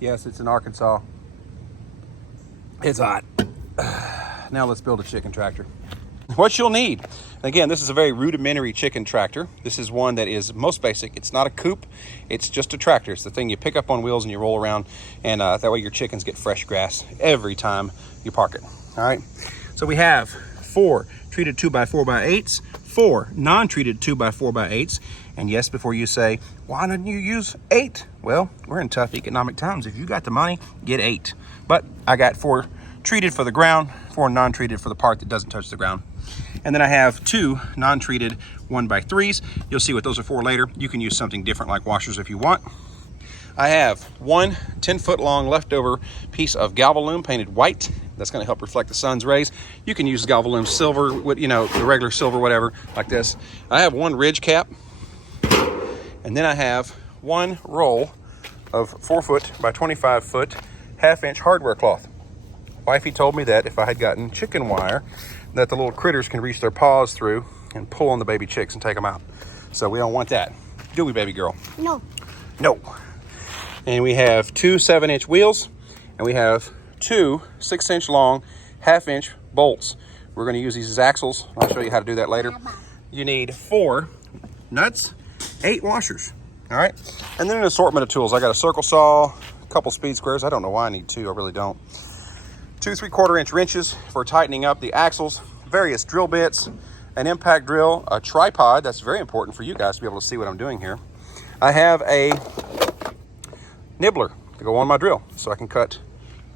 Yes, it's in Arkansas. It's hot. Now let's build a chicken tractor. What you'll need, again, this is a very rudimentary chicken tractor. This is one that is most basic. It's not a coupe, it's just a tractor. It's the thing you pick up on wheels and you roll around, and that way your chickens get fresh grass every time you park it. All right, so we have 4 treated 2x4x8s, 4 non-treated 2x4x8s, and yes, before you say, why didn't you use 8? Well, we're in tough economic times. If you got the money, get 8. But I got 4 treated for the ground, 4 non-treated for the part that doesn't touch the ground. And then I have 2 non-treated 1x3s. You'll see what those are for later. You can use something different like washers if you want. I have 1 10-foot long leftover piece of Galvalume painted white. That's going to help reflect the sun's rays. You can use Galvalume silver, the regular silver, whatever, like this. I have 1 ridge cap. And then I have 1 roll of 4-foot by 25-foot 1/2-inch hardware cloth. Wifey told me that if I had gotten chicken wire, that the little critters can reach their paws through and pull on the baby chicks and take them out. So we don't want that. Do we, baby girl? No. No. And we have 2 7-inch wheels, and we have 2 6-inch long 1/2-inch bolts. We're going to use these as axles. I'll show you how to do that later. You need 4 nuts, 8 washers. All right. And then an assortment of tools. I got a circle saw, a couple speed squares. I don't know why I need 2. I really don't. 2 3/4-inch wrenches for tightening up the axles, various drill bits, an impact drill, a tripod. That's very important for you guys to be able to see what I'm doing here. I have a nibbler to go on my drill so I can cut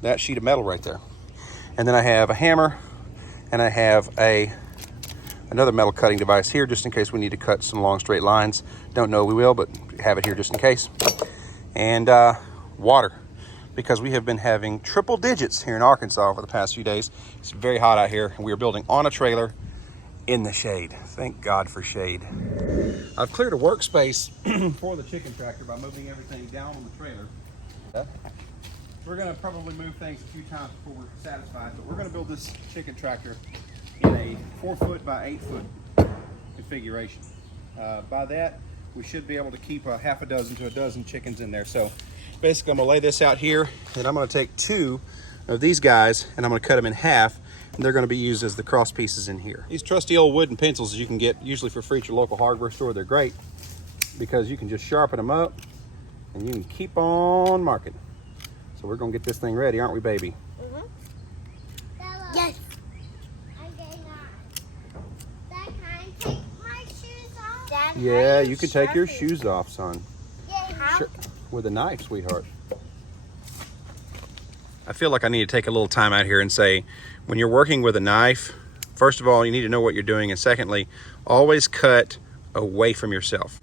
that sheet of metal right there. And then I have a hammer, and I have another metal cutting device here just in case we need to cut some long straight lines. Don't know we will, but have it here just in case. And water, because we have been having triple digits here in Arkansas over the past few days. It's very hot out here, and we are building on a trailer in the shade. Thank God for shade. I've cleared a workspace for the chicken tractor by moving everything down on the trailer. We're going to probably move things a few times before we're satisfied, but we're going to build this chicken tractor in a 4-foot by 8-foot configuration. By that, we should be able to keep a half a dozen to a dozen chickens in there. So basically, I'm going to lay this out here, and I'm going to take 2 of these guys, and I'm going to cut them in half, and they're going to be used as the cross pieces in here. These trusty old wooden pencils you can get usually for free at your local hardware store. They're great because you can just sharpen them up, and you can keep on marking. So we're going to get this thing ready, aren't we, baby? Mm-hmm. Yes. Yeah, you can take your shoes off, son. Yeah. Sure. With a knife, sweetheart. I feel like I need to take a little time out here and say, when you're working with a knife, first of all, you need to know what you're doing. And secondly, always cut away from yourself.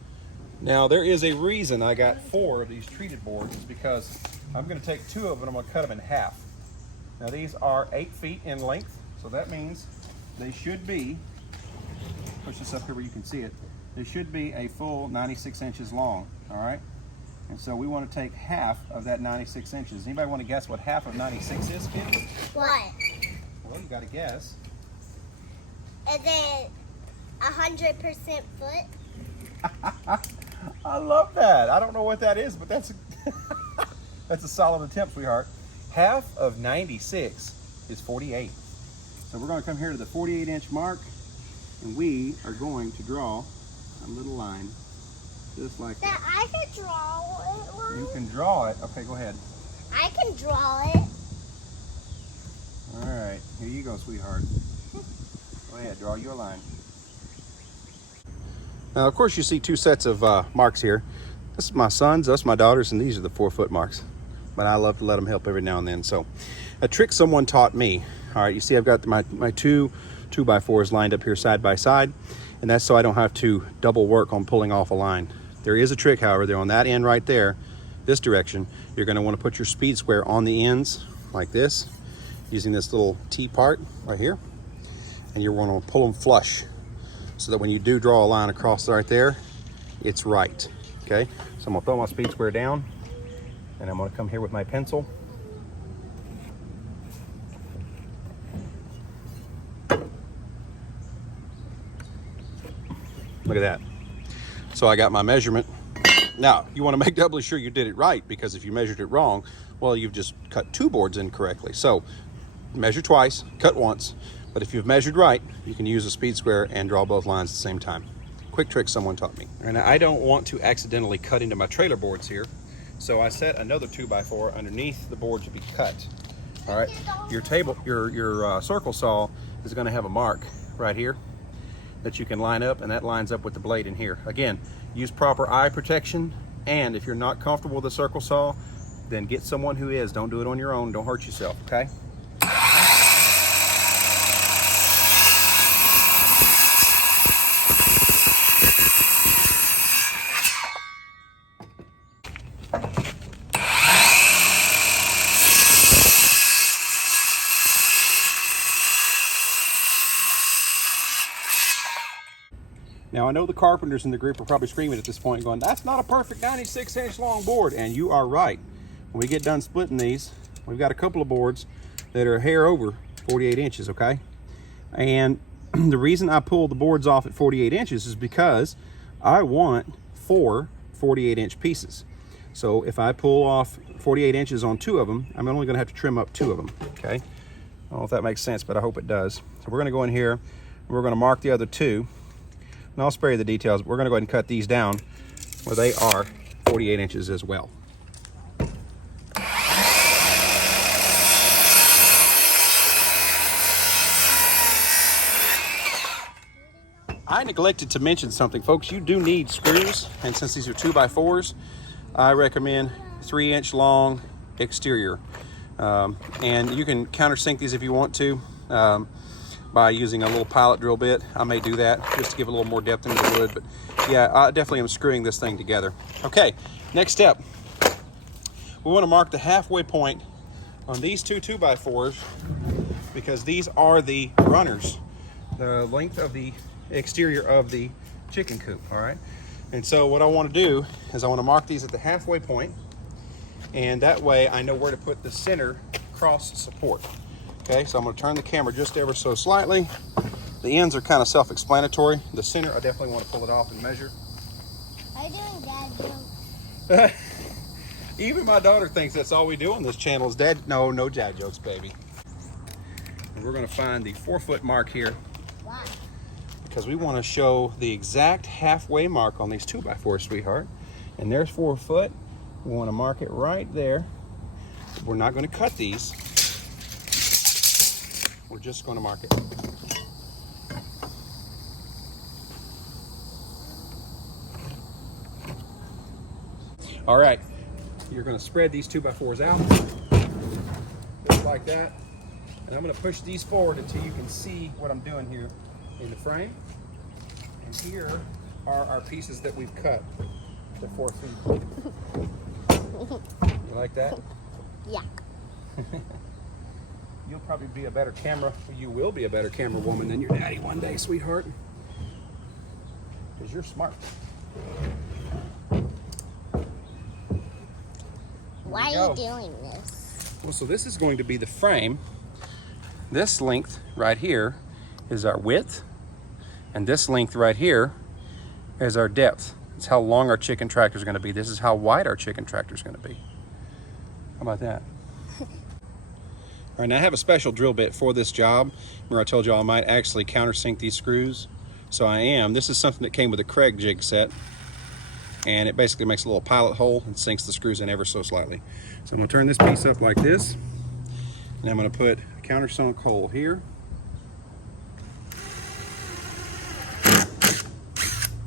Now, there is a reason I got 4 of these treated boards, is because I'm going to take 2 of them and I'm going to cut them in half. Now, these are 8 feet in length, so that means they should be, push this up here where you can see it, they should be a full 96 inches long, all right? And so we want to take half of that 96 inches. Anybody want to guess what half of 96 is, kids? What? Well, you got to guess. Is it 100% foot? I love that. I don't know what that is, but that's that's a solid attempt, sweetheart. Half of 96 is 48. So we're going to come here to the 48-inch mark, and we are going to draw a little line, just like that. I can draw it. You can draw it. Okay, go ahead. I can draw it. All right, here you go, sweetheart. Go ahead, draw you a line. Now, of course, you see 2 sets of marks here. This is my son's, that's my daughter's, and these are the 4-foot marks. But I love to let them help every now and then. So, a trick someone taught me. All right, you see I've got my 2 2x4s lined up here side by side, and that's so I don't have to double work on pulling off a line. There is a trick, however, there on that end right there, this direction, you're going to want to put your speed square on the ends like this, using this little T part right here, and you're going to pull them flush so that when you do draw a line across right there, it's right. Okay, so I'm going to throw my speed square down, and I'm going to come here with my pencil. Look at that. So I got my measurement Now, you want to make doubly sure you did it right, because if you measured it wrong, well, you've just cut 2 boards incorrectly. So measure twice, cut once, but if you've measured right, you can use a speed square and draw both lines at the same time. Quick trick someone taught me. And I don't want to accidentally cut into my trailer boards here, so I set another 2x4 underneath the board to be cut. All right, your circle saw is going to have a mark right here that you can line up, and that lines up with the blade in here. Again, use proper eye protection, and if you're not comfortable with a circle saw, then get someone who is. Don't do it on your own. Don't hurt yourself, okay? Now, I know the carpenters in the group are probably screaming at this point going, that's not a perfect 96-inch long board, and you are right. When we get done splitting these, we've got a couple of boards that are a hair over 48 inches, okay? And the reason I pull the boards off at 48 inches is because I want 4 48-inch pieces. So if I pull off 48 inches on 2 of them, I'm only gonna have to trim up 2 of them, okay? I don't know if that makes sense, but I hope it does. So we're gonna go in here, and we're gonna mark the other 2. And I'll spare you the details, but we're gonna go ahead and cut these down where they are 48 inches as well. I neglected to mention something, folks. You do need screws, and since these are 2x4s, I recommend 3-inch long exterior. And you can countersink these if you want to. By using a little pilot drill bit. I may do that just to give a little more depth into the wood, but yeah, I definitely am screwing this thing together. Okay, next step. We want to mark the halfway point on these 2 2x4s, because these are the runners, the length of the exterior of the chicken coop, all right? And so what I want to do is I want to mark these at the halfway point, and that way I know where to put the center cross support. Okay, so I'm going to turn the camera just ever so slightly. The ends are kind of self-explanatory. The center, I definitely want to pull it off and measure. Are you doing dad jokes? Even my daughter thinks that's all we do on this channel is dad. No dad jokes, baby. And we're going to find the 4-foot mark here. Why? Because we want to show the exact halfway mark on these 2x4s, sweetheart. And there's 4 foot. We want to mark it right there. We're not going to cut these. We're just going to mark it. All right, you're going to spread these 2x4s out, just like that. And I'm going to push these forward until you can see what I'm doing here in the frame. And here are our pieces that we've cut to 4 feet. You like that? Yeah. You'll probably be a better camera. You will be a better camera woman than your daddy one day, sweetheart. Because you're smart. Why are you doing this? Well, so this is going to be the frame. This length right here is our width. And this length right here is our depth. It's how long our chicken tractor is going to be. This is how wide our chicken tractor is going to be. How about that? All right, now I have a special drill bit for this job. Remember I told you I might actually countersink these screws? So I am. This is something that came with a Craig jig set. And it basically makes a little pilot hole and sinks the screws in ever so slightly. So I'm gonna turn this piece up like this. And I'm gonna put a countersunk hole here.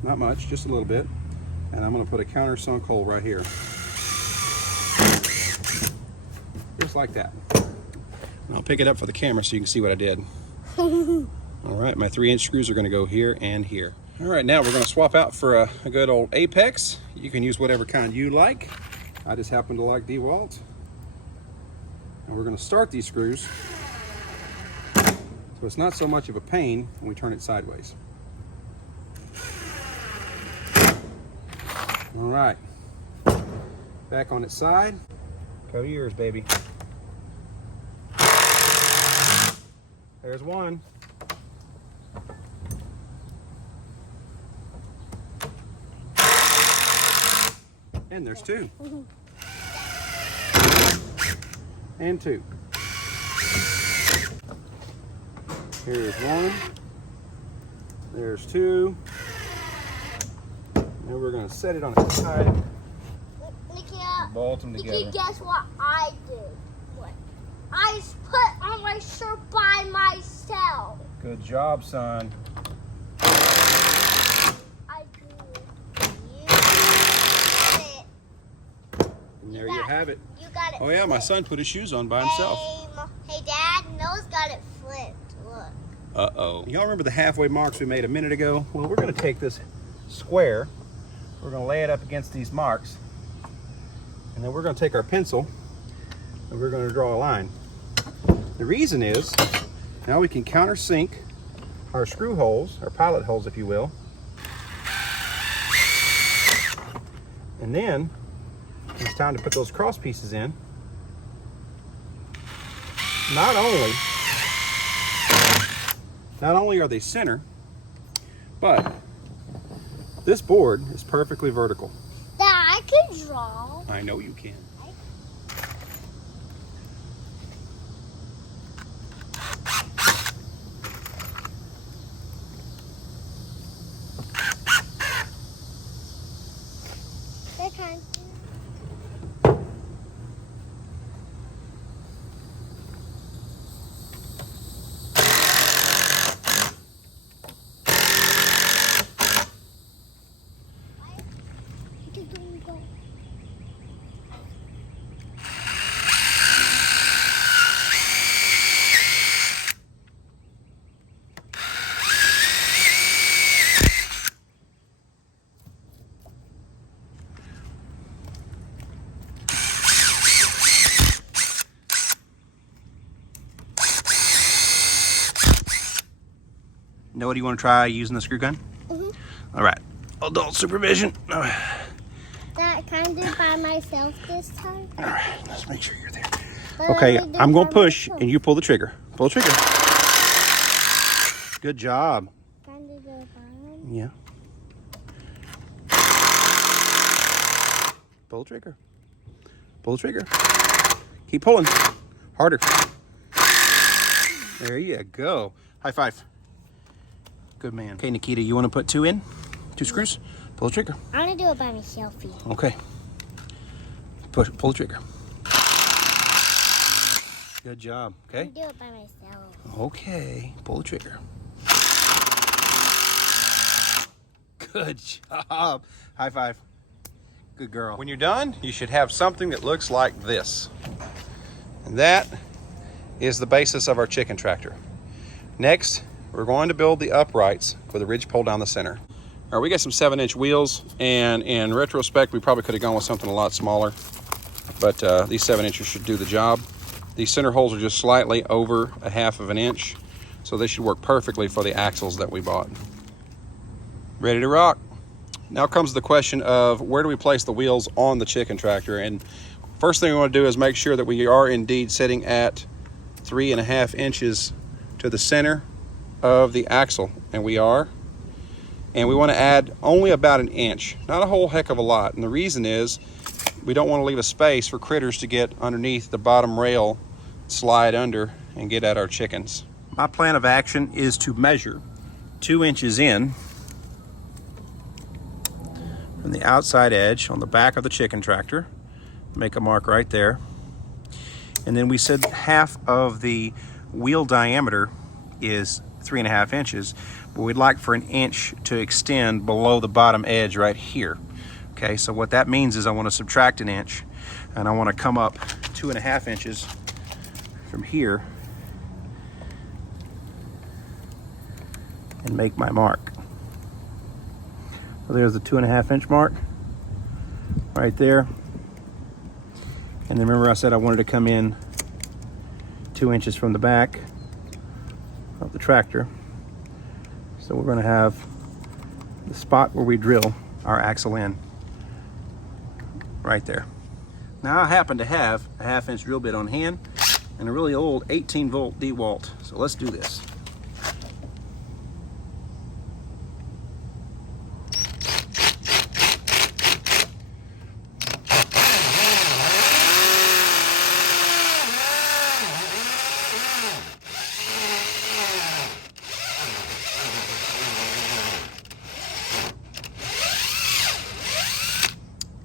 Not much, just a little bit. And I'm gonna put a countersunk hole right here. Just like that. And I'll pick it up for the camera so you can see what I did. All right, my 3-inch screws are gonna go here and here. All right, now we're gonna swap out for a good old Apex. You can use whatever kind you like. I just happen to like DeWalt. And we're gonna start these screws so it's not so much of a pain when we turn it sideways. All right, back on its side. Cover yours, baby. There's one. And there's 2. And 2. Here's 1. There's 2. Now we're going to set it on its side. Bolt them together. Nikki, guess what I did? What? I just put on my shirt by myself. Good job, son. I did. You got it. And there you have it. You got it. Oh yeah, my son put his shoes on by himself. Hey, Dad, Noah's got it flipped. Look. Uh-oh. Y'all remember the halfway marks we made a minute ago? Well, we're going to take this square. We're going to lay it up against these marks. And then we're going to take our pencil and we're going to draw a line. The reason is now we can countersink our screw holes, our pilot holes if you will. And then it's time to put those cross pieces in. Not only are they center, but this board is perfectly vertical. Dad, I can draw. I know you can. Noah, do you want to try using the screw gun? Mm-hmm. All right. Adult supervision. That kind of by myself this time. All right. Let's make sure you're there. Okay, I'm going to push and you pull the trigger. Pull the trigger. Good job. Kind of do it by Yeah. Pull the trigger. Pull the trigger. Keep pulling. Harder. There you go. High five. Good man. Okay, Nikita, you want to put 2 in? 2 screws? Pull the trigger. I want to do it by myself. Okay. Pull the trigger. Good job. Okay? I want to do it by myself. Okay. Pull the trigger. Good job. High five. Good girl. When you're done, you should have something that looks like this. And that is the basis of our chicken tractor. Next, we're going to build the uprights with a ridge pole down the center. All right, we got some 7-inch wheels, and in retrospect, we probably could have gone with something a lot smaller, but these 7 inches should do the job. These center holes are just slightly over 1/2 of an inch, so they should work perfectly for the axles that we bought. Ready to rock. Now comes the question of where do we place the wheels on the chicken tractor, and first thing we want to do is make sure that we are indeed sitting at 3.5 inches to the center of the axle, and we are. And we want to add only about 1 inch, not a whole heck of a lot. And the reason is we don't want to leave a space for critters to get underneath the bottom rail, slide under, and get at our chickens. My plan of action is to measure 2 inches in from the outside edge on the back of the chicken tractor. Make a mark right there. And then we said 1/2 of the wheel diameter is 3.5 inches, but we'd like for 1 inch to extend below the bottom edge right here. Okay, so what that means is I want to subtract 1 inch, and I want to come up 2.5 inches from here and make my mark. So there's the 2.5 inch mark right there. And then remember I said I wanted to come in 2 inches from the back of the tractor. So we're going to have the spot where we drill our axle in right there. Now I happen to have a 1/2 inch drill bit on hand and a really old 18-volt DeWalt. So let's do this.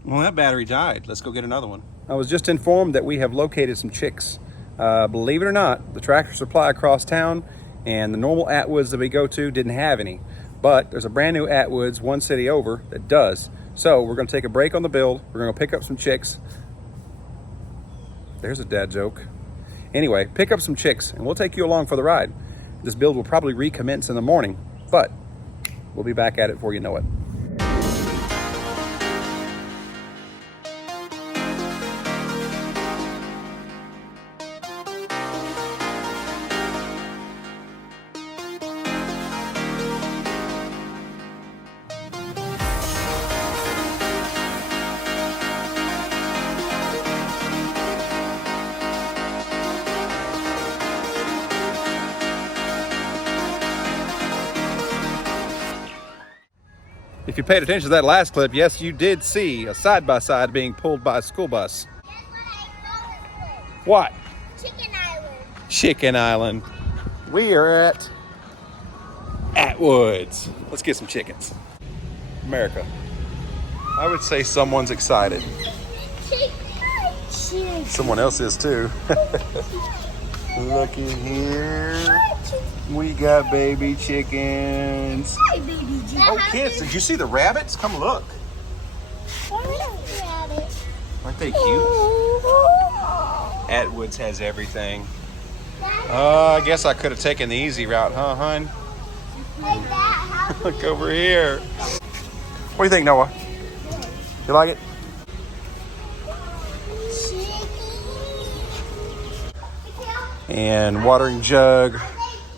Well, that battery died. Let's go get another one. I was just informed that we have located some chicks. Believe it or not, the Tractor Supply across town and the normal Atwoods that we go to didn't have any. But there's a brand new Atwoods one city over that does. So we're gonna take a break on the build. We're gonna pick up some chicks. There's a dad joke. Anyway, pick up some chicks and we'll take you along for the ride. This build will probably recommence in the morning, but we'll be back at it before you know it. If you paid attention to that last clip, yes, you did see a side-by-side being pulled by a school bus. What? Chicken Island. Chicken Island. We are at Atwoods. Let's get some chickens. America. I would say someone's excited. Chicken. Someone else is too. Look in here. We got baby chickens. Hi, baby chicken. Oh, kids, did you see the rabbits? Come look. Rabbit. Aren't they cute? Atwoods has everything. I guess I could have taken the easy route, huh, hun? Hey, Dad, how Look over here. What do you think, Noah? You like it? And watering jug,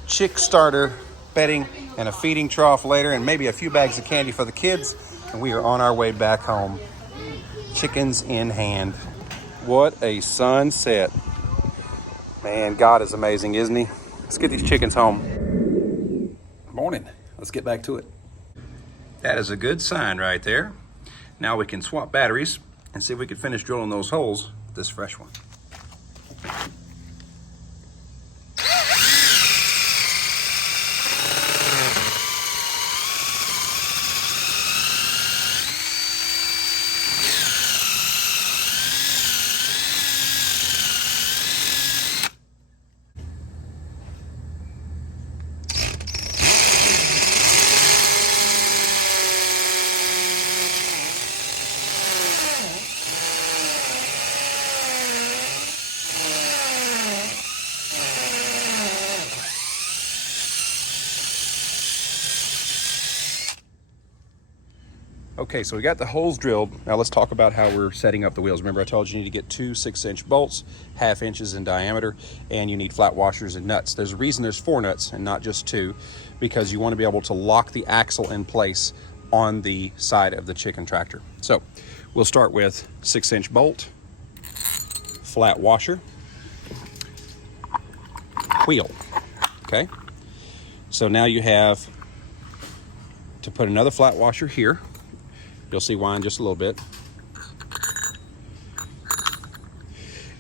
chick starter, bedding, and a feeding trough later, and maybe a few bags of candy for the kids. And we are on our way back home. Chickens in hand. What a sunset. Man, God is amazing, isn't he? Let's get these chickens home. Morning. Let's get back to it. That is a good sign right there. Now we can swap batteries and see if we can finish drilling those holes with this fresh one. Okay, so we got the holes drilled. Now let's talk about how we're setting up the wheels. Remember I told you you need to get 2 6-inch bolts, 1/2 inches in diameter, and you need flat washers and nuts. There's a reason there's 4 nuts and not just 2, because you want to be able to lock the axle in place on the side of the chicken tractor. So we'll start with 6-inch bolt, flat washer, wheel, okay? So now you have to put another flat washer here. You'll see why in just a little bit.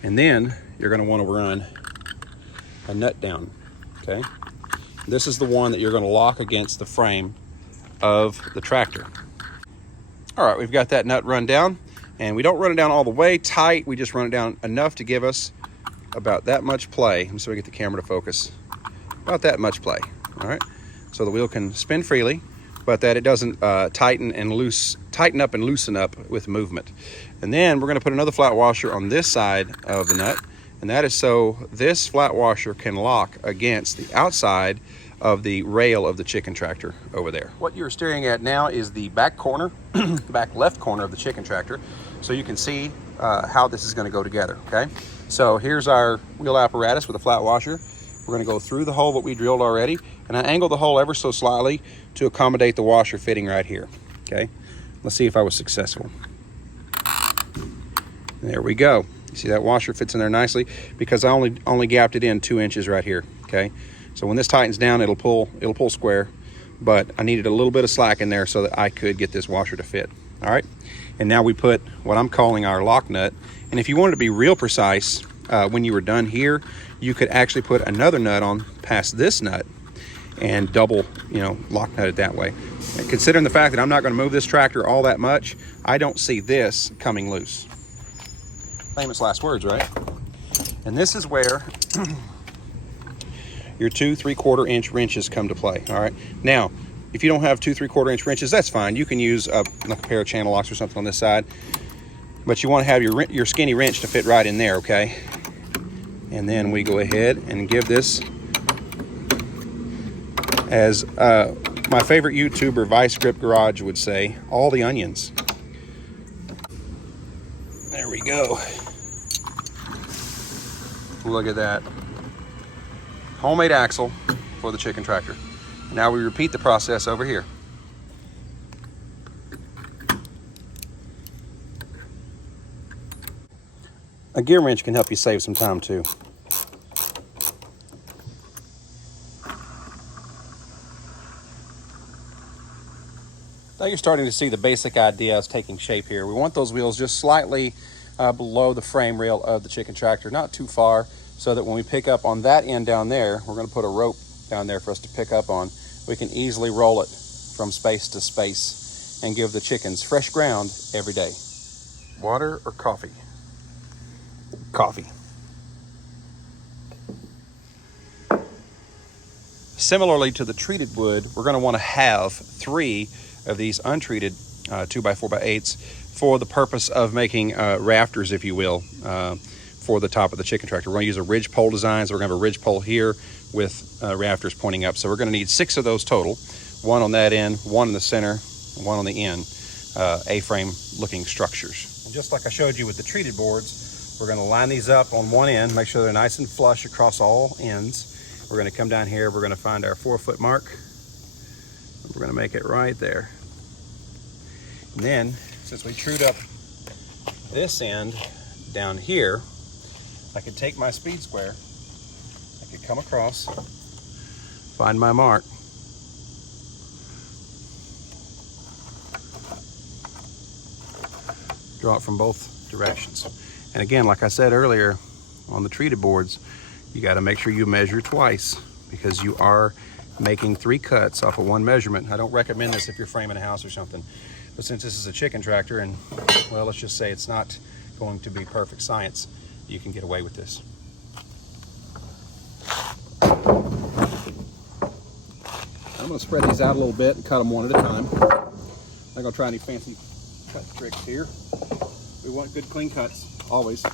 And then you're going to want to run a nut down, okay? This is the one that you're going to lock against the frame of the tractor. All right, we've got that nut run down, and we don't run it down all the way tight. We just run it down enough to give us about that much play. So we get the camera to focus. About that much play, all right? So the wheel can spin freely, but that it doesn't tighten up and loosen up with movement. And then we're going to put another flat washer on this side of the nut, and that is so this flat washer can lock against the outside of the rail of the chicken tractor over there. What you're staring at now is the back corner, the back left corner of the chicken tractor, so you can see how this is going to go together, okay? So here's our wheel apparatus with a flat washer. We're going to go through the hole that we drilled already, and I angled the hole ever so slightly to accommodate the washer fitting right here, okay? Let's see if I was successful. There we go. You see that washer fits in there nicely because I only gapped it in 2 inches right here, okay? So when this tightens down, it'll pull square, but I needed a little bit of slack in there so that I could get this washer to fit, all right? And now we put what I'm calling our lock nut, and if you wanted to be real precise, when you were done here, you could actually put another nut on past this nut, and double, lock nut it that way. And considering the fact that I'm not going to move this tractor all that much, I don't see this coming loose. Famous last words, right? And this is where your 2 3/4 inch wrenches come to play. All right. Now, if you don't have 2 3/4 inch wrenches, that's fine. You can use like a pair of channel locks or something on this side, but you want to have your skinny wrench to fit right in there, okay? And then we go ahead and give this, as my favorite YouTuber, Vice Grip Garage, would say, all the onions. There we go. Look at that. Homemade axle for the chicken tractor. Now we repeat the process over here. A gear wrench can help you save some time too. Now you're starting to see the basic idea is taking shape here. We want those wheels just slightly below the frame rail of the chicken tractor, not too far, so that when we pick up on that end down there, we're going to put a rope down there for us to pick up on. We can easily roll it from space to space and give the chickens fresh ground every day. Water or coffee? Coffee. Similarly to the treated wood, we're going to want to have 3 of these untreated 2x4x8s for the purpose of making rafters, if you will, for the top of the chicken tractor. We're going to use a ridge pole design, so we're going to have a ridge pole here with rafters pointing up. So we're going to need 6 of those total, 1 on that end, 1 in the center, 1 on the end, A-frame looking structures. And just like I showed you with the treated boards, we're going to line these up on one end, make sure they're nice and flush across all ends. We're going to come down here, we're going to find our 4-foot mark. We're going to make it right there. And then, since we trued up this end down here, I could take my speed square, I could come across, find my mark, draw it from both directions. And again, like I said earlier, on the treated boards, you got to make sure you measure twice, because you are making 3 cuts off of 1 measurement. I don't recommend this if you're framing a house or something, but since this is a chicken tractor and, well, let's just say it's not going to be perfect science, you can get away with this. I'm going to spread these out a little bit and cut them one at a time. I'm not going to try any fancy cut tricks here. We want good clean cuts, always.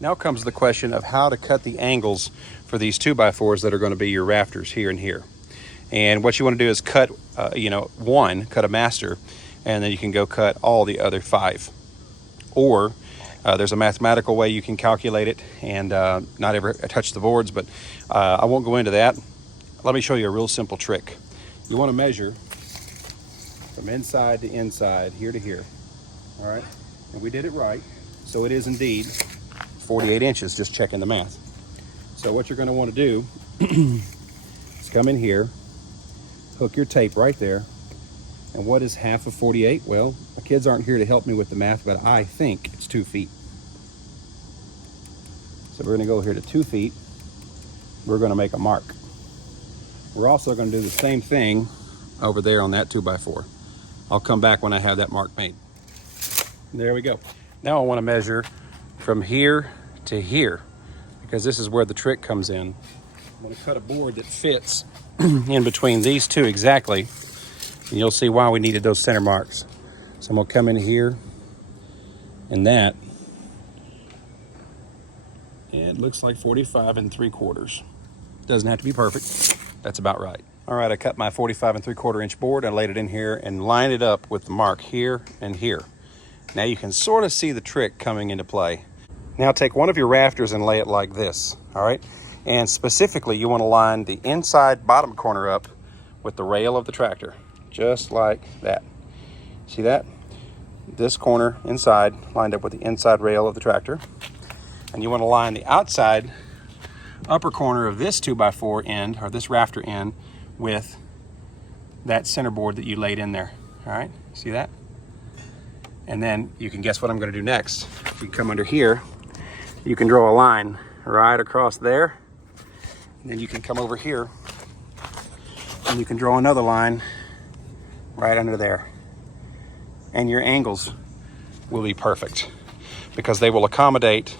Now comes the question of how to cut the angles for these 2x4s that are going to be your rafters here and here. And what you want to do is cut, cut a master, and then you can go cut all the other 5. Or there's a mathematical way you can calculate it and not ever touch the boards, but I won't go into that. Let me show you a real simple trick. You want to measure from inside to inside, here to here. All right, and we did it right, so it is indeed 48 inches, just checking the math. So what you're going to want to do is come in here, hook your tape right there. And what is half of 48? Well, my kids aren't here to help me with the math, but I think it's 2 feet. So we're going to go here to 2 feet. We're going to make a mark. We're also going to do the same thing over there on that 2x4. I'll come back when I have that mark made. There we go. Now I want to measure from here to here, because this is where the trick comes in. I'm going to cut a board that fits in between these two exactly, and you'll see why we needed those center marks. So I'm going to come in here and that, and it looks like 45 3/4. Doesn't have to be perfect. That's about right. All right, I cut my 45 3/4 inch board. I laid it in here and lined it up with the mark here and here. Now you can sort of see the trick coming into play. Now take one of your rafters and lay it like this, all right? And specifically, you want to line the inside bottom corner up with the rail of the tractor, just like that. See that? This corner inside lined up with the inside rail of the tractor. And you want to line the outside upper corner of this 2x4 end, or this rafter end, with that center board that you laid in there. All right, see that? And then you can guess what I'm going to do next. You come under here, you can draw a line right across there, and then you can come over here and you can draw another line right under there, and your angles will be perfect because they will accommodate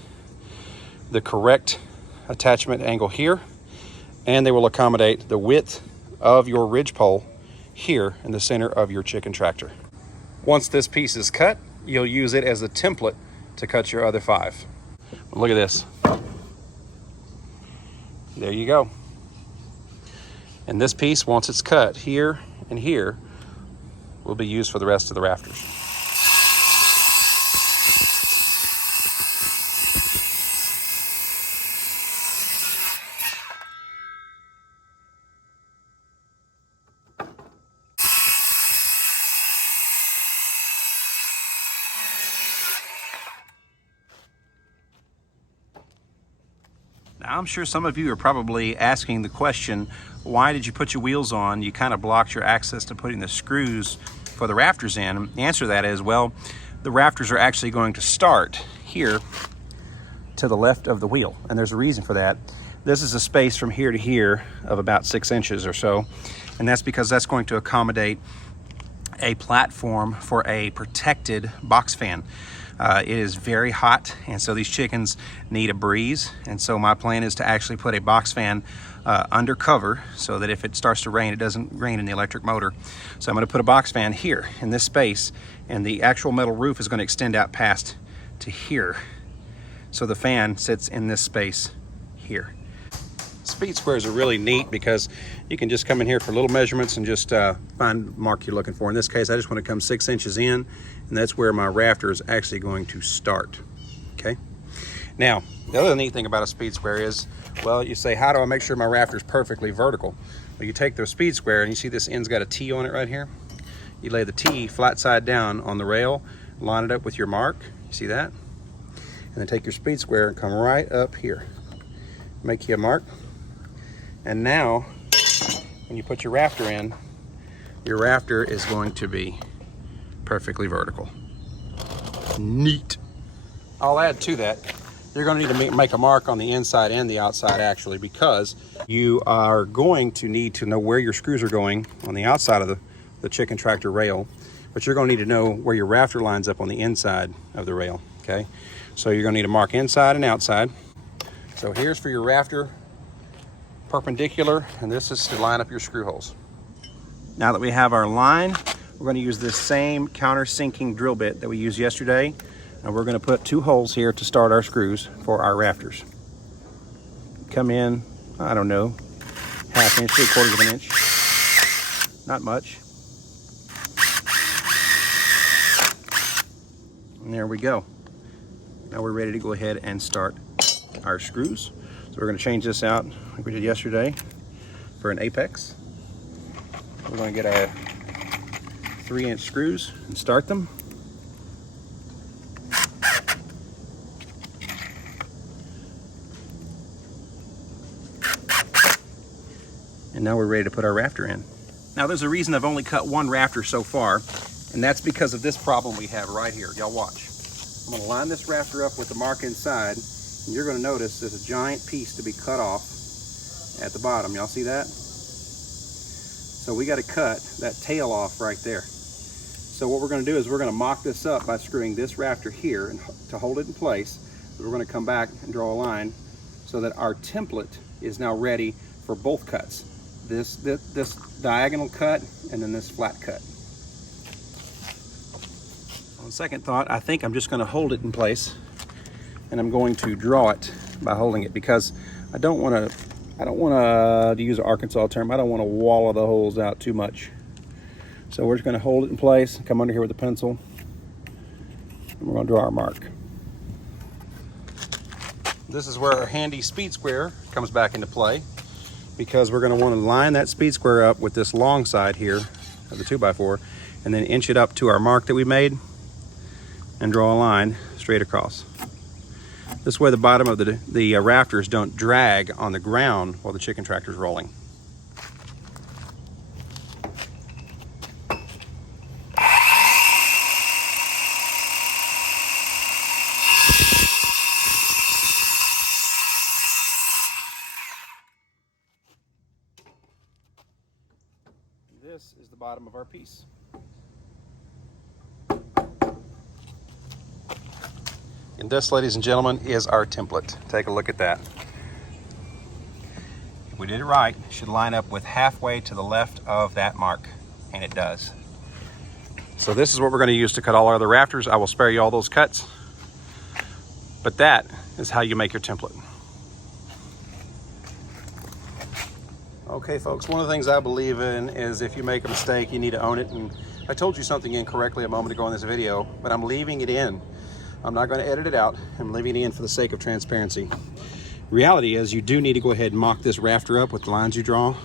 the correct attachment angle here, and they will accommodate the width of your ridge pole here in the center of your chicken tractor. Once this piece is cut, you'll use it as a template to cut your other 5. Look at this. There you go. And this piece, once it's cut here and here, will be used for the rest of the rafters. Now, I'm sure some of you are probably asking the question, why did you put your wheels on? You kind of blocked your access to putting the screws for the rafters in. The answer to that is, well, the rafters are actually going to start here to the left of the wheel, and there's a reason for that. This is a space from here to here of about 6 inches or so, and that's because that's going to accommodate a platform for a protected box fan. It is very hot, and so these chickens need a breeze, and so my plan is to actually put a box fan under cover so that if it starts to rain, it doesn't rain in the electric motor. So I'm going to put a box fan here in this space, and the actual metal roof is going to extend out past to here. So the fan sits in this space here. Speed squares are really neat because you can just come in here for little measurements and just find the mark you're looking for. In this case, I just want to come 6 inches in, and that's where my rafter is actually going to start. Okay. Now, the other neat thing about a speed square is, well, you say, how do I make sure my rafter is perfectly vertical? Well, you take the speed square and you see this end's got a T on it right here. You lay the T flat side down on the rail, line it up with your mark. You see that? And then take your speed square and come right up here. Make you a mark. And now, when you put your rafter in, your rafter is going to be perfectly vertical. Neat. I'll add to that, you're going to need to make a mark on the inside and the outside actually, because you are going to need to know where your screws are going on the outside of the chicken tractor rail, but you're going to need to know where your rafter lines up on the inside of the rail, okay? So you're going to need to mark inside and outside. So here's for your rafter perpendicular, and this is to line up your screw holes. Now that we have our line, we're going to use this same countersinking drill bit that we used yesterday, and we're going to put 2 holes here to start our screws for our rafters. Come in, I don't know, 1/2 inch, 3/4 of an inch, not much. And there we go. Now we're ready to go ahead and start our screws. So we're going to change this out like we did yesterday for an apex. We're going to get our 3-inch screws and start them. And now we're ready to put our rafter in. Now there's a reason I've only cut 1 rafter so far, and that's because of this problem we have right here. Y'all watch. I'm going to line this rafter up with the mark inside, and you're going to notice there's a giant piece to be cut off at the bottom. Y'all see that? So we got to cut that tail off right there. So what we're going to do is we're going to mock this up by screwing this rafter here and to hold it in place. We're going to come back and draw a line so that our template is now ready for both cuts. This diagonal cut and then this flat cut. On second thought, I think I'm just going to hold it in place, and I'm going to draw it by holding it because I don't want to I don't want to use an Arkansas term, I don't want to wallow the holes out too much. So we're just going to hold it in place, come under here with a pencil, and we're going to draw our mark. This is where our handy speed square comes back into play, because we're going to want to line that speed square up with this long side here of the 2x4, and then inch it up to our mark that we made and draw a line straight across. This way the bottom of the rafters don't drag on the ground while the chicken tractor is rolling. This is the bottom of our piece. And this, ladies and gentlemen, is our template. Take a look at that. If we did it right, it should line up with halfway to the left of that mark, and it does. So this is what we're going to use to cut all our other rafters. I will spare you all those cuts, but that is how you make your template. Okay, folks, one of the things I believe in is if you make a mistake, you need to own it. And I told you something incorrectly a moment ago in this video, but I'm leaving it in. I'm not going to edit it out. I'm leaving it in for the sake of transparency. Reality is you do need to go ahead and mock this rafter up with the lines you draw,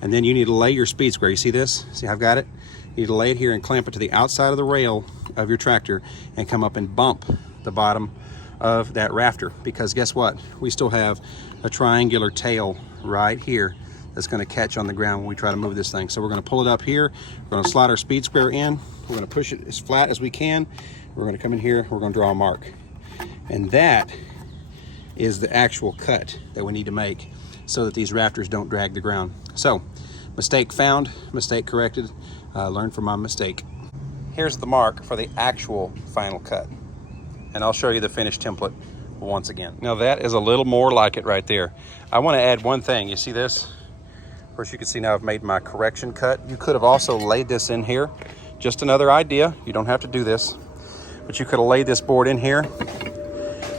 and then you need to lay your speed square. You see this? See how I've got it? You need to lay it here and clamp it to the outside of the rail of your tractor and come up and bump the bottom of that rafter, because guess what? We still have a triangular tail right here that's going to catch on the ground when we try to move this thing. So we're going to pull it up here. We're going to slide our speed square in. We're going to push it as flat as we can. We're going to come in here. We're going to draw a mark. And that is the actual cut that we need to make so that these rafters don't drag the ground. So, mistake found, mistake corrected, learn from my mistake. Here's the mark for the actual final cut. And I'll show you the finished template once again. Now that is a little more like it right there. I want to add one thing. You see this? Of course, you can see now I've made my correction cut. You could have also laid this in here. Just another idea. You don't have to do this. But you could have laid this board in here.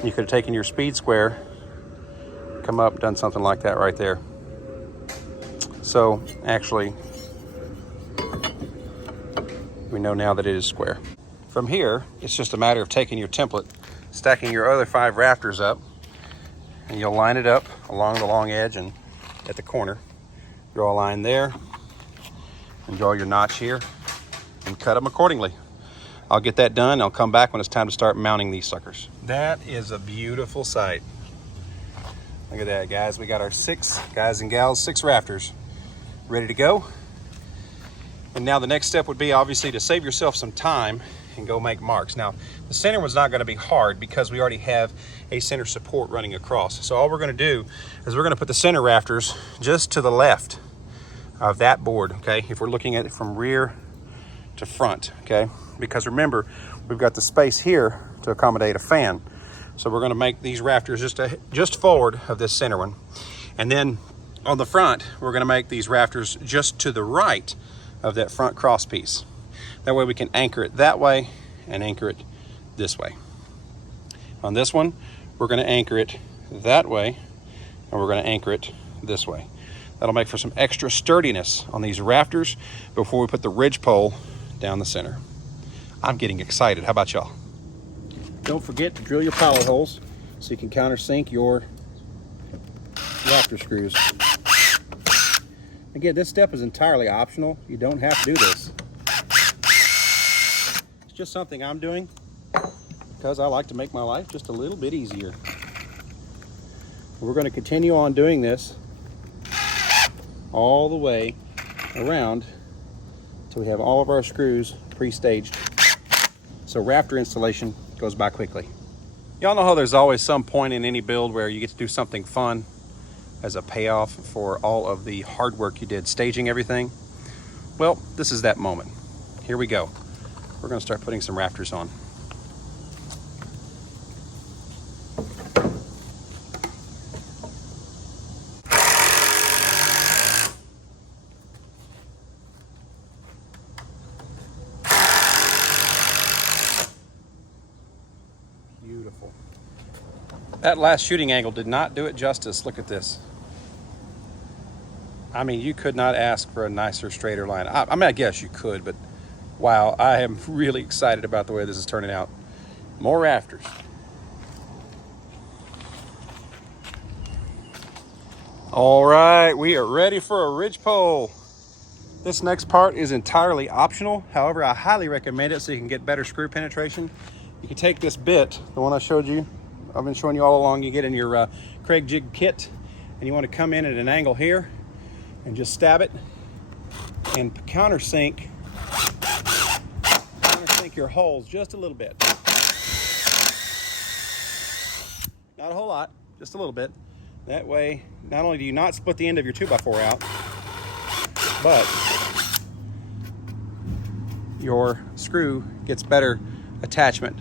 You could have taken your speed square, come up, done something like that right there. So actually, we know now that it is square. From here, it's just a matter of taking your template, stacking your other 5 rafters up, and you'll line it up along the long edge and at the corner. Draw a line there, and draw your notch here, and cut them accordingly. I'll get that done. I'll come back when it's time to start mounting these suckers. That is a beautiful sight. Look at that, guys. We got our 6 guys and gals, 6 rafters ready to go. And now the next step would be obviously to save yourself some time and go make marks. Now, the center one's not going to be hard because we already have a center support running across. So all we're going to do is we're going to put the center rafters just to the left of that board, okay? If we're looking at it from rear to front, okay? Because remember, we've got the space here to accommodate a fan. So we're going to make these rafters just forward of this center one. And then on the front, we're going to make these rafters just to the right of that front cross piece. That way we can anchor it that way and anchor it this way. On this one, we're going to anchor it that way, and we're going to anchor it this way. That'll make for some extra sturdiness on these rafters before we put the ridge pole down the center. I'm getting excited. How about y'all? Don't forget to drill your pilot holes so you can countersink your rafter screws. Again, this step is entirely optional. You don't have to do this. It's just something I'm doing because I like to make my life just a little bit easier. We're going to continue on doing this all the way around until we have all of our screws pre-staged. So rafter installation goes by quickly. Y'all know how there's always some point in any build where you get to do something fun as a payoff for all of the hard work you did staging everything? Well, this is that moment. Here we go. We're going to start putting some rafters on. Beautiful. That last shooting angle did not do it justice. Look at this. I mean, you could not ask for a nicer, straighter line. I mean, I guess you could, but wow, I am really excited about the way this is turning out. More rafters. All right, we are ready for a ridgepole. This next part is entirely optional. However, I highly recommend it so you can get better screw penetration. You can take this bit, the one I showed you, I've been showing you all along, you get in your Craig jig kit, and you want to come in at an angle here and just stab it and countersink your holes just a little bit. Not a whole lot, just a little bit. That way, not only do you not split the end of your 2x4 out, but your screw gets better attachment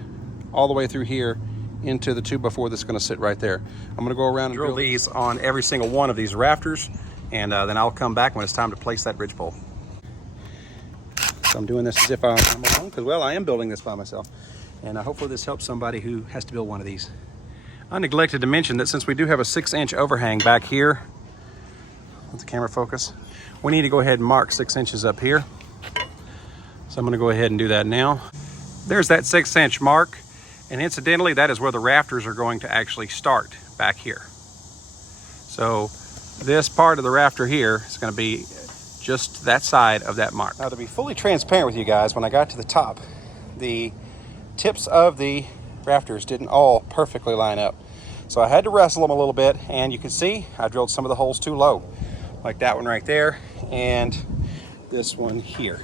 all the way through here into the 2x4 that's going to sit right there. I'm going to go around and drill these on every single one of these rafters, and then I'll come back when it's time to place that ridgepole. So I'm doing this as if I'm alone, because, well, I am building this by myself, and hopefully this helps somebody who has to build one of these. I neglected to mention that since we do have a 6-inch overhang back here, let the camera focus, we need to go ahead and mark 6 inches up here. So I'm going to go ahead and do that now. There's that 6-inch mark, and incidentally, that is where the rafters are going to actually start back here. So this part of the rafter here is going to be just that side of that mark. Now, to be fully transparent with you guys, when I got to the top, the tips of the rafters didn't all perfectly line up. So I had to wrestle them a little bit, and you can see I drilled some of the holes too low, like that one right there and this one here.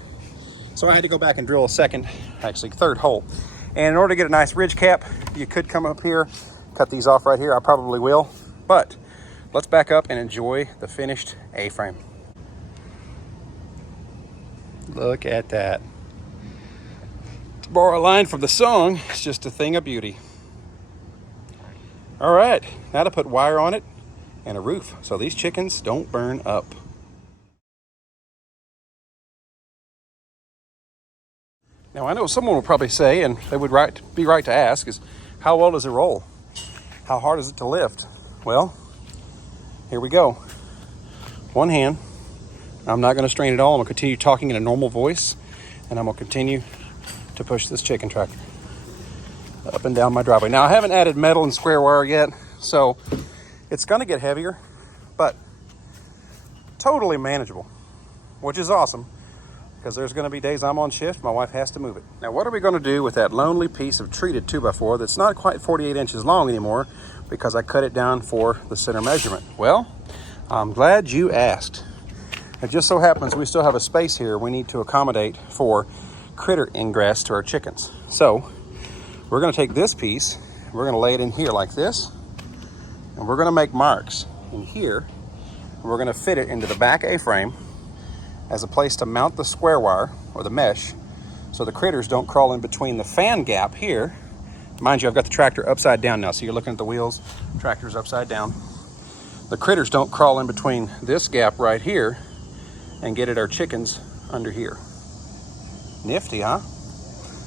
So I had to go back and drill a second, actually third hole. And in order to get a nice ridge cap, you could come up here, cut these off right here. I probably will, but let's back up and enjoy the finished A-frame. Look at that. To borrow a line from the song, it's just a thing of beauty. All right, now to put wire on it and a roof so these chickens don't burn up. Now, I know someone will probably say, and they would be right to ask, is how well does it roll? How hard is it to lift? Well, here we go. One hand. I'm not going to strain it all. I'm going to continue talking in a normal voice, and I'm going to continue to push this chicken tractor up and down my driveway. Now, I haven't added metal and square wire yet, so it's going to get heavier, but totally manageable, which is awesome, because there's going to be days I'm on shift, my wife has to move it. Now, what are we going to do with that lonely piece of treated 2x4 that's not quite 48 inches long anymore, because I cut it down for the center measurement? Well, I'm glad you asked. It just so happens we still have a space here we need to accommodate for critter ingress to our chickens. So we're going to take this piece, we're going to lay it in here like this, and we're going to make marks in here, and we're going to fit it into the back A-frame as a place to mount the square wire or the mesh so the critters don't crawl in between the fan gap here. Mind you, I've got the tractor upside down now, so you're looking at the wheels, tractor's upside down. The critters don't crawl in between this gap right here and get at our chickens under here. Nifty, huh?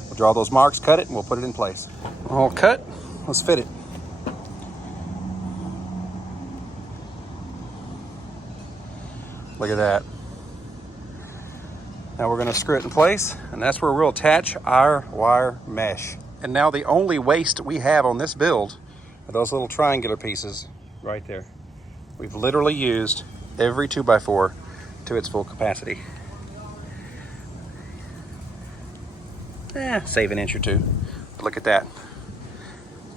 We'll draw those marks, cut it, and we'll put it in place. All cut, let's fit it. Look at that. Now we're going to screw it in place, and that's where we'll attach our wire mesh. And now the only waste we have on this build are those little triangular pieces right there. We've literally used every 2x4 to its full capacity. Save an inch or two. But look at that.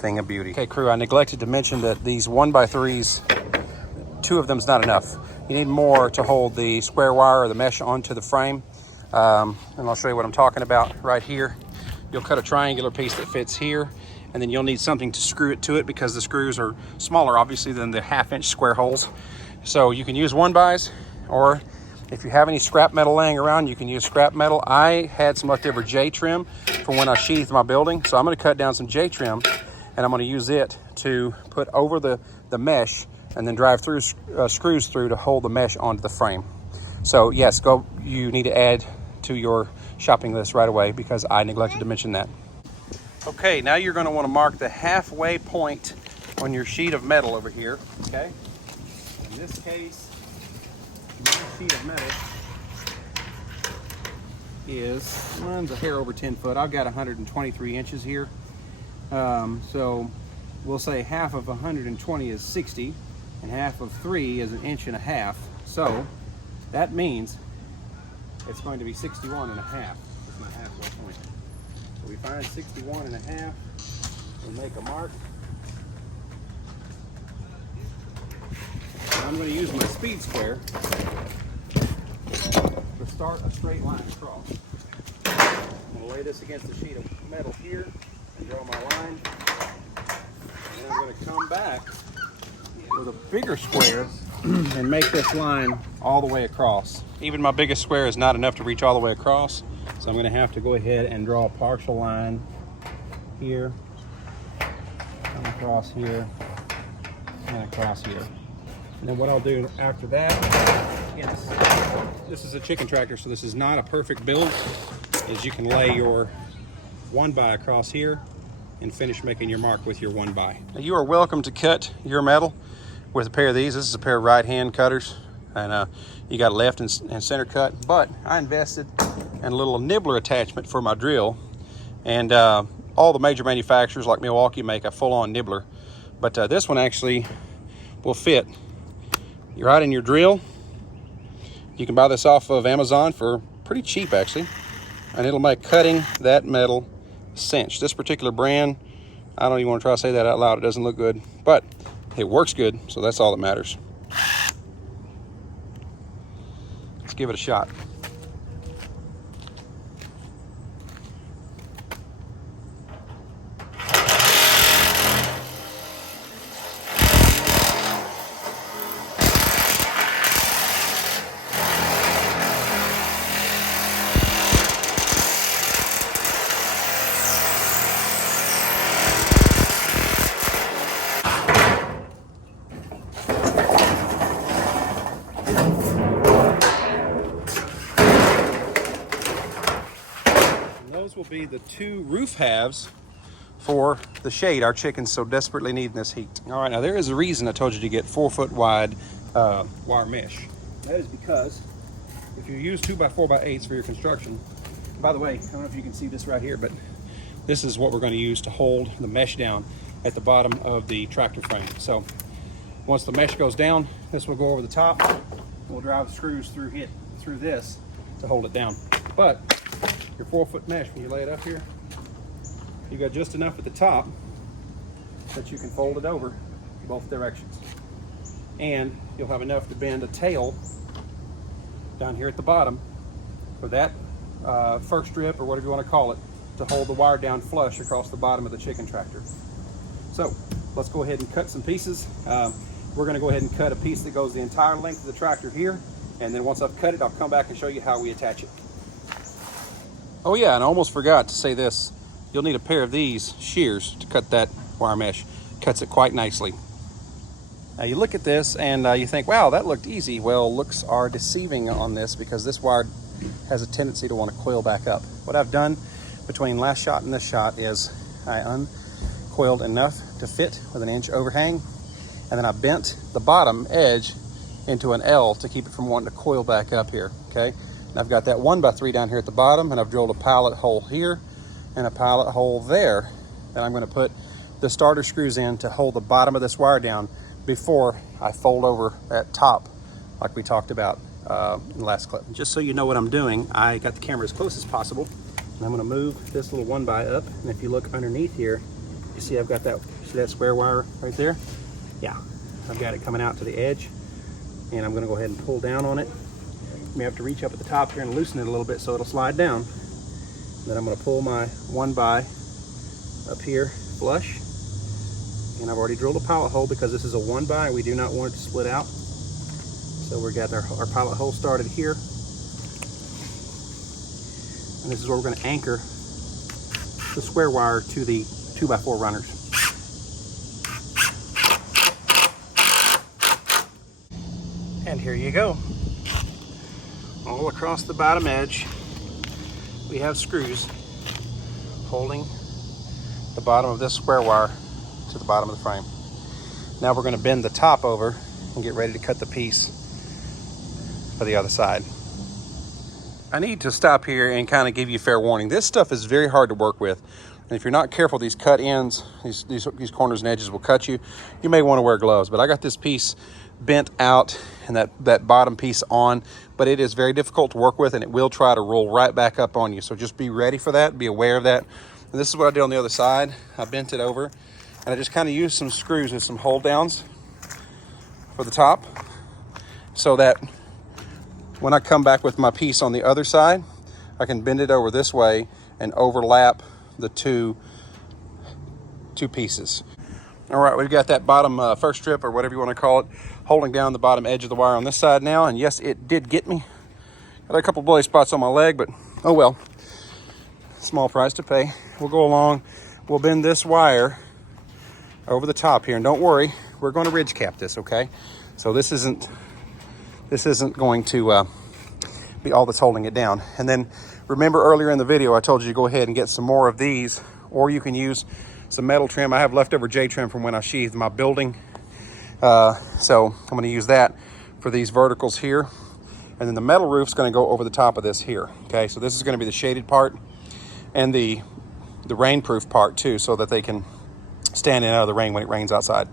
Thing of beauty. Okay, crew, I neglected to mention that these 1x3s, 2 of them's not enough. You need more to hold the square wire or the mesh onto the frame. And I'll show you what I'm talking about right here. You'll cut a triangular piece that fits here, and then you'll need something to screw it to it because the screws are smaller, obviously, than the 1/2-inch square holes. So you can use 1-bys, or if you have any scrap metal laying around, you can use scrap metal. I had some leftover J trim from when I sheathed my building, so I'm going to cut down some J trim, and I'm going to use it to put over the mesh and then drive through screws through to hold the mesh onto the frame. So yes, you need to add to your shopping list right away because I neglected to mention that. Okay, now you're going to want to mark the halfway point on your sheet of metal over here, okay? In this case, My sheet of metal runs a hair over 10 foot. I've got 123 inches here. So we'll say half of 120 is 60, and half of 3 is 1.5 inches. So that means it's going to be 61 and a half. That's my halfway point. So we find 61 and a half and make a mark. I'm going to use my speed square to start a straight line across. I'm going to lay this against the sheet of metal here and draw my line. And I'm going to come back with a bigger square and make this line all the way across. Even my biggest square is not enough to reach all the way across, so I'm going to have to go ahead and draw a partial line here, come across here, and across here. And then what I'll do after that, yes, this is a chicken tractor, so this is not a perfect build, is you can lay your 1x across here and finish making your mark with your 1x. Now you are welcome to cut your metal with a pair of these. This is a pair of right-hand cutters, and you got left and center cut, but I invested in a little nibbler attachment for my drill, and all the major manufacturers like Milwaukee make a full-on nibbler, but this one actually will fit right in your drill. You can buy this off of Amazon for pretty cheap actually, and it'll make cutting that metal cinch. This particular brand, I don't even want to try to say that out loud. It doesn't look good, but it works good, so that's all that matters. Let's give it a shot. Those will be the 2 roof halves for the shade our chickens so desperately need in this heat. All right, now there is a reason I told you to get 4-foot wide wire mesh. That is because if you use 2x4x8s for your construction, by the way, I don't know if you can see this right here, but this is what we're going to use to hold the mesh down at the bottom of the tractor frame. So once the mesh goes down, this will go over the top. We'll drive the screws through this to hold it down. But your 4-foot mesh, when you lay it up here, you got just enough at the top that you can fold it over both directions. And you'll have enough to bend a tail down here at the bottom for that first strip, or whatever you want to call it, to hold the wire down flush across the bottom of the chicken tractor. So let's go ahead and cut some pieces. We're going to go ahead and cut a piece that goes the entire length of the tractor here, and then once I've cut it, I'll come back and show you how we attach it. Oh yeah, and I almost forgot to say this. You'll need a pair of these shears to cut that wire mesh. Cuts it quite nicely. Now you look at this and you think, wow, that looked easy. Well, looks are deceiving on this because this wire has a tendency to want to coil back up. What I've done between last shot and this shot is I uncoiled enough to fit with an inch overhang, and then I bent the bottom edge into an L to keep it from wanting to coil back up here, okay? And I've got that 1x3 down here at the bottom, and I've drilled a pilot hole here and a pilot hole there that I'm going to put the starter screws in to hold the bottom of this wire down before I fold over that top like we talked about in the last clip. Just so you know what I'm doing, I got the camera as close as possible, and I'm going to move this little 1x up, and if you look underneath here, you see I've got that, see that square wire right there? Yeah, I've got it coming out to the edge, and I'm going to go ahead and pull down on it. You may have to reach up at the top here and loosen it a little bit so it'll slide down. Then I'm going to pull my 1x up here flush, and I've already drilled a pilot hole because this is a 1x. We do not want it to split out. So we've got our pilot hole started here, and this is where we're going to anchor the square wire to the 2x4 runners. And here you go. All across the bottom edge, we have screws holding the bottom of this square wire to the bottom of the frame. Now we're going to bend the top over and get ready to cut the piece for the other side. I need to stop here and kind of give you fair warning. This stuff is very hard to work with. And if you're not careful, these cut ends, these corners and edges will cut you. You may want to wear gloves, but I got this piece bent out and that bottom piece on, but it is very difficult to work with and it will try to roll right back up on you. So just be ready for that, be aware of that. And this is what I did on the other side. I bent it over and I just kind of used some screws with some hold downs for the top so that when I come back with my piece on the other side, I can bend it over this way and overlap the two pieces. All right, we've got that bottom first strip, or whatever you want to call it, holding down the bottom edge of the wire on this side now. And yes, it did get me. Got a couple bloody spots on my leg, but oh well. Small price to pay. We'll go along. We'll bend this wire over the top here. And don't worry, we're going to ridge cap this, okay? So this isn't going to be all that's holding it down. And then remember earlier in the video, I told you to go ahead and get some more of these, or you can use some metal trim. I have leftover J trim from when I sheathed my building. So I'm going to use that for these verticals here. And then the metal roof is going to go over the top of this here. Okay, so this is going to be the shaded part and the rainproof part too, so that they can stand in out of the rain when it rains outside.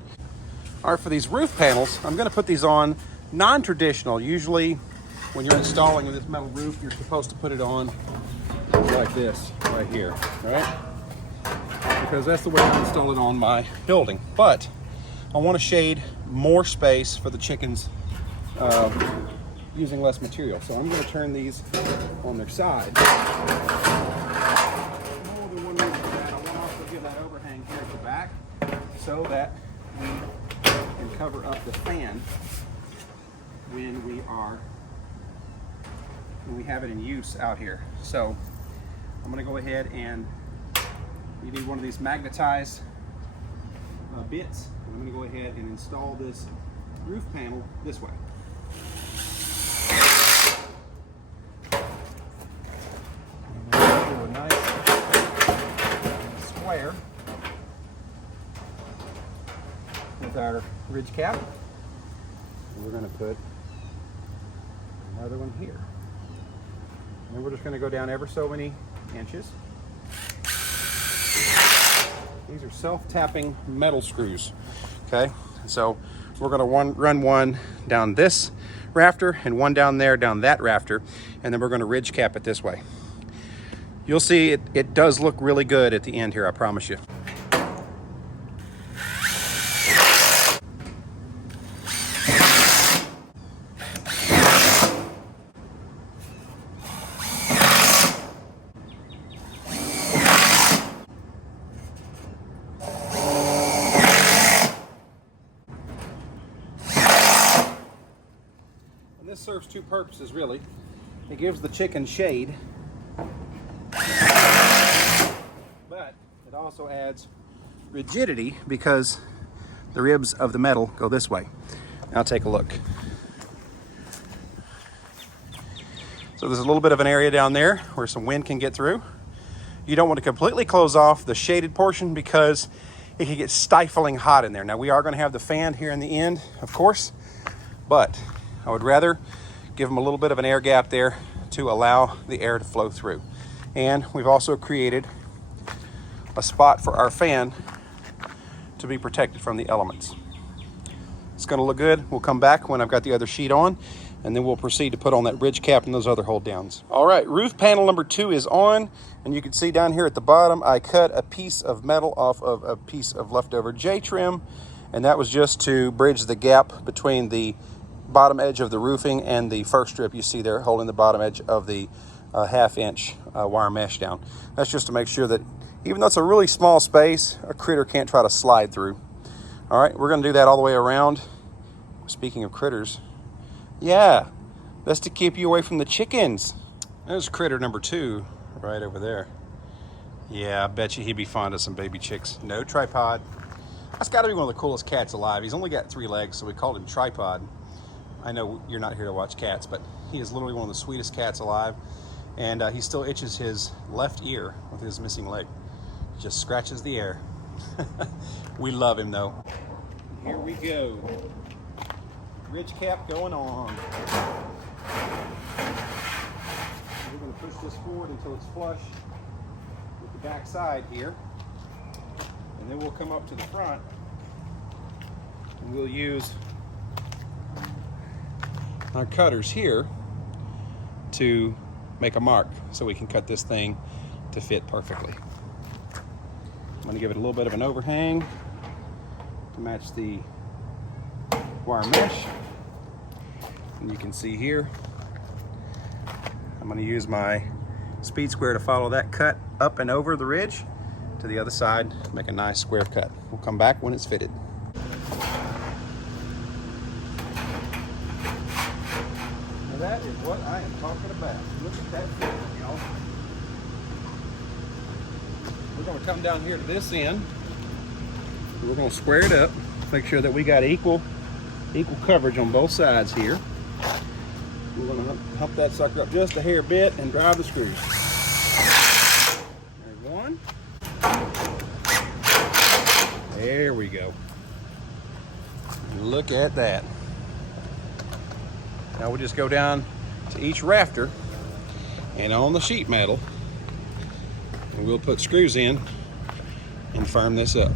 All right, for these roof panels, I'm going to put these on non-traditional. Usually when you're installing this metal roof, you're supposed to put it on like this right here, right? Because that's the way I install it on my building. But I want to shade more space for the chickens using less material. So I'm going to turn these on their side. More than one reason for that. I want to also give that overhang here at the back so that we can cover up the fan when we have it in use out here. So I'm going to go ahead and you need one of these magnetized bits. I'm going to go ahead and install this roof panel this way. And do a nice square with our ridge cap. And we're going to put another one here. And then we're just going to go down ever so many inches. These are self-tapping metal screws, okay? So we're gonna run one down this rafter and one down there, down that rafter, and then we're gonna ridge cap it this way. You'll see it does look really good at the end here, I promise you. This serves two purposes, really. It gives the chicken shade, but it also adds rigidity because the ribs of the metal go this way. Now take a look. So there's a little bit of an area down there where some wind can get through. You don't want to completely close off the shaded portion because it can get stifling hot in there. Now we are going to have the fan here in the end, of course, but I would rather give them a little bit of an air gap there to allow the air to flow through. And we've also created a spot for our fan to be protected from the elements. It's going to look good. We'll come back when I've got the other sheet on, and then we'll proceed to put on that ridge cap and those other hold downs. All right, roof panel number 2 is on, and you can see down here at the bottom, I cut a piece of metal off of a piece of leftover J trim, and that was just to bridge the gap between the bottom edge of the roofing and the first strip you see there holding the bottom edge of the half-inch wire mesh down. That's just to make sure that even though it's a really small space, a critter can't try to slide through. All right, we're going to do that all the way around. Speaking of critters, yeah, that's to keep you away from the chickens. There's critter number 2 right over there. Yeah, I bet you he'd be fond of some baby chicks. No tripod. That's got to be one of the coolest cats alive. He's only got 3 legs, so we called him Tripod. I know you're not here to watch cats, but he is literally one of the sweetest cats alive. And he still itches his left ear with his missing leg. He just scratches the air. We love him though. Here we go. Ridge cap going on. We're going to push this forward until it's flush with the back side here. And then we'll come up to the front and we'll use our cutters here to make a mark so we can cut this thing to fit perfectly. I'm going to give it a little bit of an overhang to match the wire mesh. And you can see here, I'm going to use my speed square to follow that cut up and over the ridge to the other side, make a nice square cut. We'll come back when it's fitted. Now that is what I am talking about. Look at that fit, y'all. We're going to come down here to this end. We're going to square it up, make sure that we got equal coverage on both sides here. We're going to hump that sucker up just a hair bit and drive the screws. There's one. There we go. Look at that. Now we'll just go down to each rafter and on the sheet metal, and we'll put screws in and firm this up.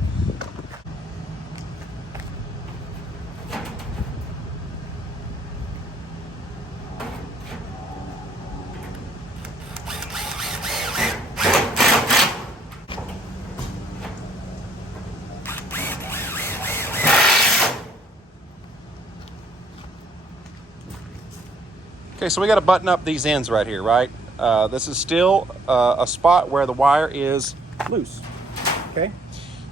Okay, so we got to button up these ends right here, right? This is still a spot where the wire is loose, okay?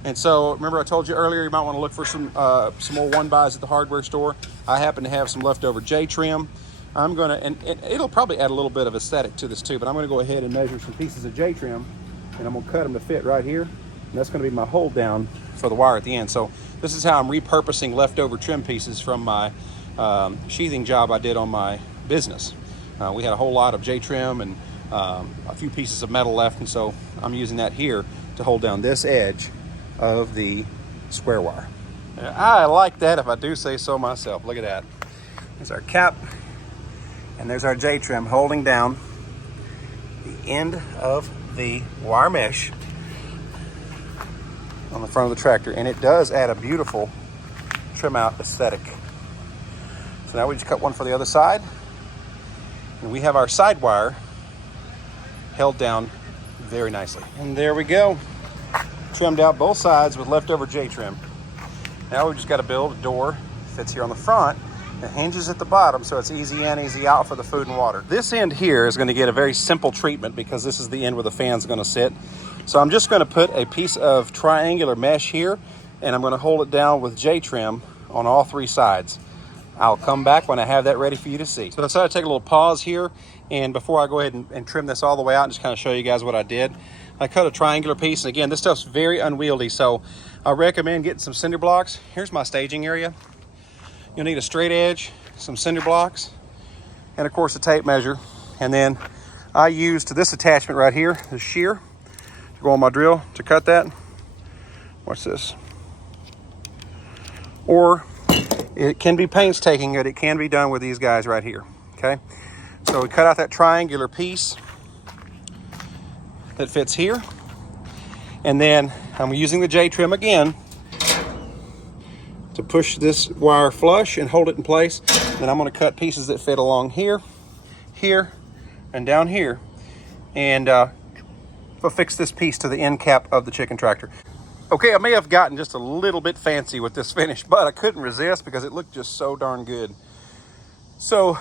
And so remember I told you earlier you might want to look for some more 1-bys at the hardware store. I happen to have some leftover J-trim. I'm gonna, and it'll probably add a little bit of aesthetic to this too, but I'm gonna go ahead and measure some pieces of J-trim and I'm gonna cut them to fit right here. And that's gonna be my hold down for the wire at the end. So this is how I'm repurposing leftover trim pieces from my sheathing job I did on my business. We had a whole lot of J-trim and a few pieces of metal left, and so I'm using that here to hold down this edge of the square wire. I like that, if I do say so myself. Look at that. There's our cap, and there's our J-trim holding down the end of the wire mesh on the front of the tractor, and it does add a beautiful trim out aesthetic. So now we just cut one for the other side. And we have our side wire held down very nicely. And there we go. Trimmed out both sides with leftover J-trim. Now we just got to build a door. Fits here on the front. It hinges at the bottom so it's easy in, easy out for the food and water. This end here is going to get a very simple treatment because this is the end where the fan's going to sit. So I'm just going to put a piece of triangular mesh here and I'm going to hold it down with J-trim on all 3 sides. I'll come back when I have that ready for you to see. So I decided to take a little pause here, and before I go ahead and trim this all the way out and just kind of show you guys what I did, I cut a triangular piece, and again, this stuff's very unwieldy, so I recommend getting some cinder blocks. Here's my staging area. You'll need a straight edge, some cinder blocks, and of course a tape measure. And then I used this attachment right here, the shear, to go on my drill to cut that. Watch this. Or it can be painstaking, but it can be done with these guys right here, okay? So we cut out that triangular piece that fits here. And then I'm using the J-trim again to push this wire flush and hold it in place. Then I'm gonna cut pieces that fit along here, here, and down here. And affix this piece to the end cap of the chicken tractor. Okay, I may have gotten just a little bit fancy with this finish, but I couldn't resist because it looked just so darn good. So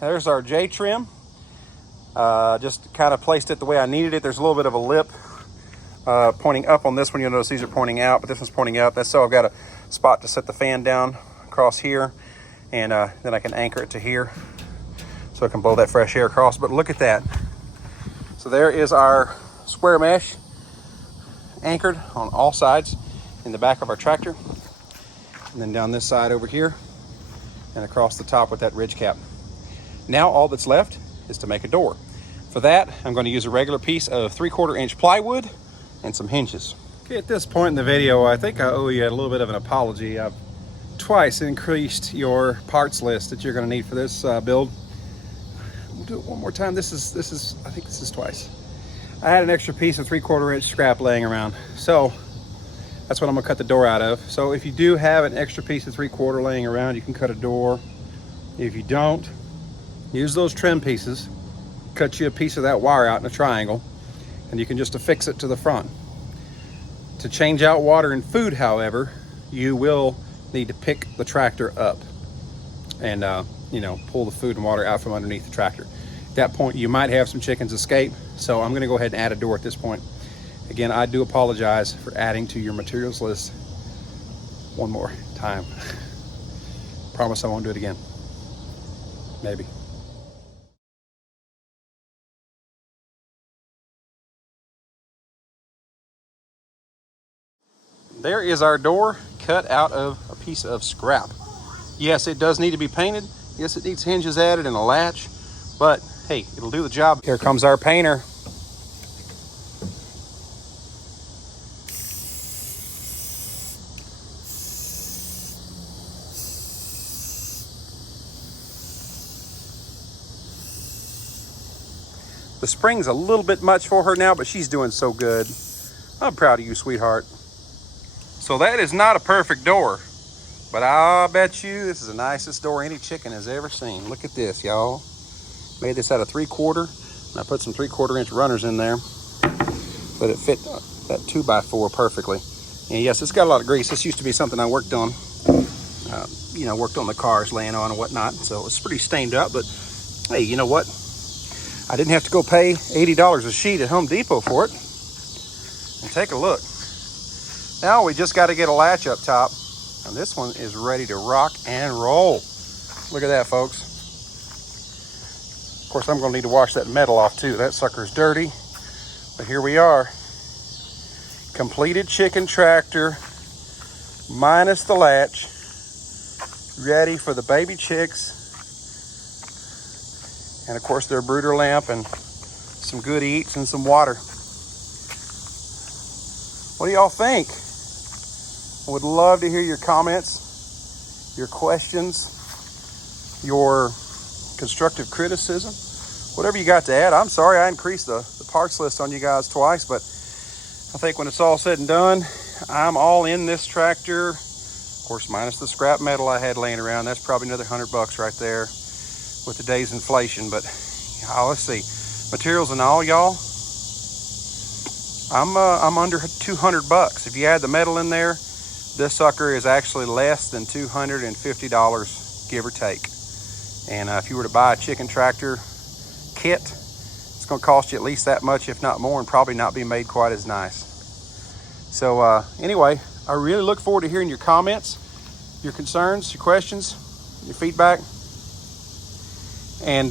there's our J-trim. Just kind of placed it the way I needed it. There's a little bit of a lip pointing up on this one. You'll notice these are pointing out, but this one's pointing up. That's so I've got a spot to set the fan down across here, and then I can anchor it to here so I can blow that fresh air across. But look at that. So there is our square mesh anchored on all sides in the back of our tractor, and then down this side over here and across the top with that ridge cap. Now all that's left is to make a door. For that, I'm going to use a regular piece of 3/4 inch plywood and some hinges. Okay, at this point in the video, I think I owe you a little bit of an apology. I've twice increased your parts list that you're going to need for this build. We'll do it one more time. This is I think this is twice. I had an extra piece of 3/4 inch scrap laying around, so that's what I'm gonna cut the door out of. So if you do have an extra piece of 3/4 laying around, you can cut a door. If you don't, use those trim pieces, cut you a piece of that wire out in a triangle, and you can just affix it to the front. To change out water and food, however, you will need to pick the tractor up and you know, pull the food and water out from underneath the tractor. At that point, you might have some chickens escape, so I'm gonna go ahead and add a door at this point. Again, I do apologize for adding to your materials list one more time. Promise I won't do it again. Maybe. There is our door cut out of a piece of scrap. Yes, it does need to be painted. Yes, it needs hinges added and a latch, but hey, it'll do the job. Here comes our painter. The spring's a little bit much for her now, but she's doing so good. I'm proud of you, sweetheart. So that is not a perfect door, but I'll bet you this is the nicest door any chicken has ever seen. Look at this, y'all. Made this out of 3/4, and I put some 3/4 inch runners in there, but it fit that 2x4 perfectly. And yes, it's got a lot of grease. This used to be something I worked on, you know, worked on the cars, laying on and whatnot. So it's pretty stained up, but hey, you know what? I didn't have to go pay $80 a sheet at Home Depot for it. And take a look. Now we just got to get a latch up top, and this one is ready to rock and roll. Look at that, folks. Of course, I'm going to need to wash that metal off too. That sucker's dirty, but here we are. Completed chicken tractor, minus the latch, ready for the baby chicks. And of course, their brooder lamp and some good eats and some water. What do y'all think? I would love to hear your comments, your questions, your constructive criticism, whatever you got to add. I'm sorry I increased the parts list on you guys twice, but I think when it's all said and done, I'm all in this tractor. Of course, minus the scrap metal I had laying around. That's probably another $100 right there with the day's inflation. But let's see, materials and all, y'all, I'm under $200. If you add the metal in there, this sucker is actually less than $250, give or take. And if you were to buy a chicken tractor kit, it's going to cost you at least that much, if not more, and probably not be made quite as nice. So anyway, I really look forward to hearing your comments, your concerns, your questions, your feedback. And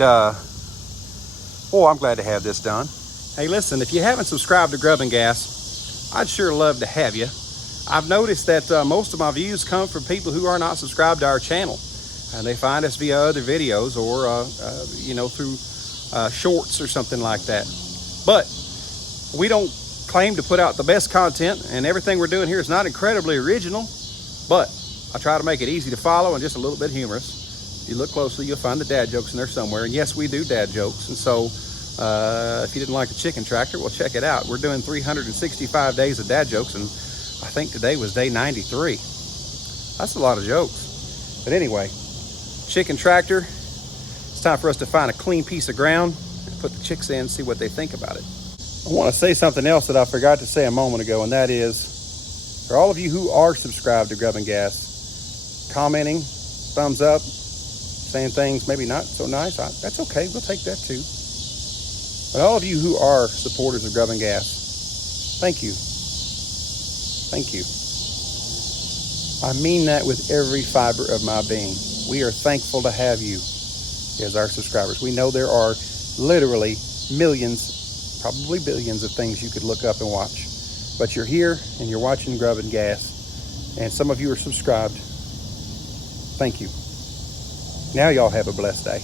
boy, I'm glad to have this done. Hey, listen, if you haven't subscribed to Grub and Gas, I'd sure love to have you. I've noticed that most of my views come from people who are not subscribed to our channel, and they find us via other videos or you know, through shorts or something like that. But we don't claim to put out the best content, and everything we're doing here is not incredibly original, but I try to make it easy to follow and just a little bit humorous. If you look closely, you'll find the dad jokes in there somewhere. And yes, we do dad jokes. And so if you didn't like the chicken tractor, well, check it out. We're doing 365 days of dad jokes, and I think today was day 93. That's a lot of jokes. But anyway, chicken tractor, it's time for us to find a clean piece of ground and put the chicks in, see what they think about it. I want to say something else that I forgot to say a moment ago, and that is, for all of you who are subscribed to Grub and Gas, commenting, thumbs up, saying things maybe not so nice, that's okay, we'll take that too. But all of you who are supporters of Grub and Gas, thank you. Thank you. I mean that with every fiber of my being. We are thankful to have you as our subscribers. We know there are literally millions, probably billions of things you could look up and watch. But you're here and you're watching Grub and Gas, and some of you are subscribed. Thank you. Now y'all have a blessed day.